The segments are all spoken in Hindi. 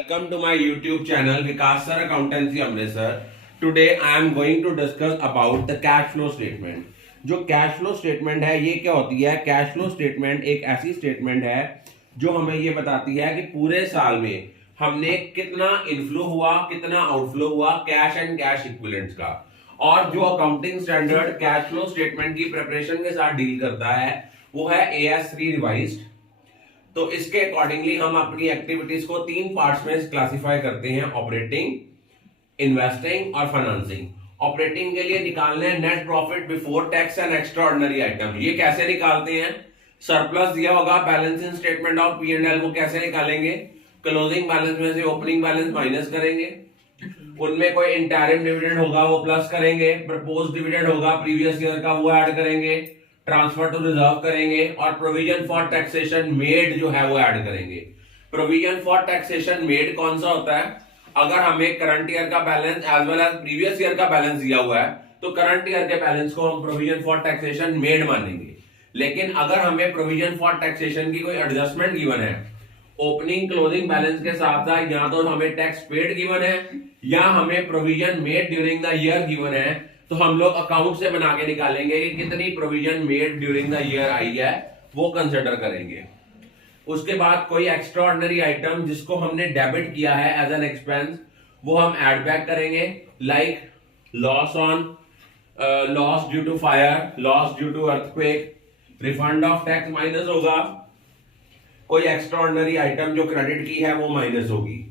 Welcome to my YouTube channel Vikas Sir Accountancy Amritsar. Today I am going to discuss about the cash flow statement. जो कैश फ्लो स्टेटमेंट है ये क्या होती है? कैश फ्लो स्टेटमेंट एक ऐसी स्टेटमेंट है जो हमें ये बताती है कि पूरे साल में हमने कितना इनफ्लो हुआ, कितना आउटफ्लो हुआ, कैश एंड कैश इक्विवेलेंट्स का। और जो accounting standard cash flow statement की प्रिपरेशन के साथ डील करता है वो है AS3 रिवाइज्ड। तो इसके अकॉर्डिंगली हम अपनी एक्टिविटीज को 3 पार्ट्स में क्लासिफाई करते हैं: ऑपरेटिंग, इन्वेस्टिंग और फाइनेंसिंग। ऑपरेटिंग के लिए निकालने हैं net profit before tax and extra ordinary item. ये कैसे निकालते हैं? सरप्लस दिया होगा, बैलेंसिंग स्टेटमेंट ऑफ P&L को कैसे निकालेंगे? क्लोजिंग बैलेंस में से ओपनिंग बैलेंस माइनस करेंगे, उनमें कोई इंटरिम डिविडेंड होगा वो प्लस करेंगे, प्रपोज डिविडेंड होगा प्रीवियस ईयर का वो ऐड करेंगे, ट्रांसफर टू रिजर्व करेंगे और प्रोविजन फॉर टैक्सेशन मेड जो है वो ऐड करेंगे। प्रोविजन फॉर टैक्सेशन मेड कौन सा होता है? अगर हमें करंट ईयर का balance as well as previous year का बैलेंस दिया हुआ है तो करंट ईयर के बैलेंस को हम प्रोविजन फॉर टैक्सेशन मेड मानेंगे। लेकिन अगर हमें प्रोविजन फॉर टैक्सेशन की कोई एडजस्टमेंट गिवन है ओपनिंग क्लोजिंग बैलेंस के साथ साथ, या तो हमें टैक्स पेड गिवन है या हमें provision made during the year given है, तो हम लोग अकाउंट से बना के निकालेंगे कि कितनी provision made during the year I है, वो कंसिडर करेंगे। उसके बाद कोई एक्स्ट्रा ऑर्डिनरी आइटम जिसको हमने डेबिट किया है एज एन एक्सपेंस वो हम ऐड बैक करेंगे, like loss due to fire, loss due to earthquake, refund of tax minus होगा, कोई एक्स्ट्रा ऑर्डिनरी आइटम जो क्रेडिट की है वो माइनस होगी।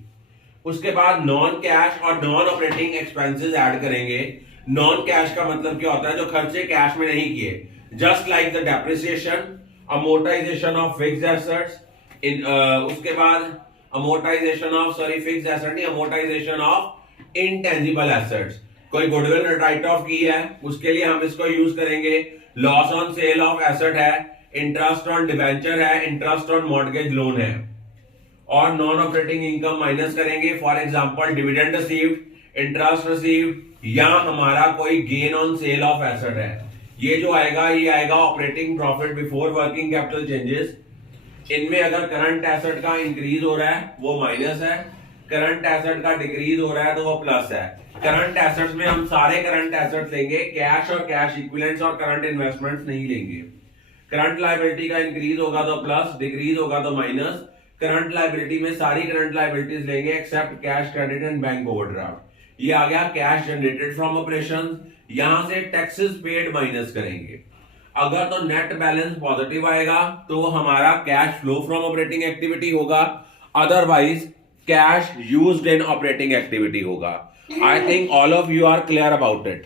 उसके बाद नॉन कैश और नॉन ऑपरेटिंग एक्सपेंसेस ऐड करेंगे। नॉन कैश का मतलब क्या होता है? जो खर्चे कैश में नहीं किए, just like the depreciation, amortisation of fixed assets, उसके बाद अमोर्टाइजेशन ऑफ फिक्स्ड एसेट नहीं, अमोर्टाइजेशन ऑफ इनटेंजिबल एसेट्स। कोई गुडविल राइट ऑफ की है उसके लिए हम इसको यूज करेंगे। Loss on sale of asset है, इंटरेस्ट ऑन डिबेंचर है, इंटरेस्ट ऑन मॉर्गेज लोन है। और नॉन ऑपरेटिंग इनकम माइनस करेंगे, for example dividend received, interest received, या हमारा कोई gain on sale of asset है। ये जो आएगा ये आएगा operating profit before working capital changes. इनमें अगर करंट एसेट का इंक्रीज हो रहा है वो माइनस है, करंट एसेट का डिक्रीज हो रहा है तो वो प्लस है। करंट एसेट्स में हम सारे करंट एसेट्स लेंगे, कैश और कैश इक्विवेलेंट्स और करंट इन्वेस्टमेंट्स नहीं लेंगे। करंट लायबिलिटी का इंक्रीज होगा तो प्लस, डिक्रीज होगा तो माइनस। करंट लायबिलिटी में सारी करंट लायबिलिटीज लेंगे except cash, credit and bank overdraft. ये आ गया कैश जनरेटेड फ्रॉम ऑपरेशंस। यहां से टैक्सेस पेड माइनस करेंगे। अगर तो नेट बैलेंस पॉजिटिव आएगा तो हमारा cash flow from operating activity होगा, otherwise cash used in operating activity होगा। I think all of you are clear about it.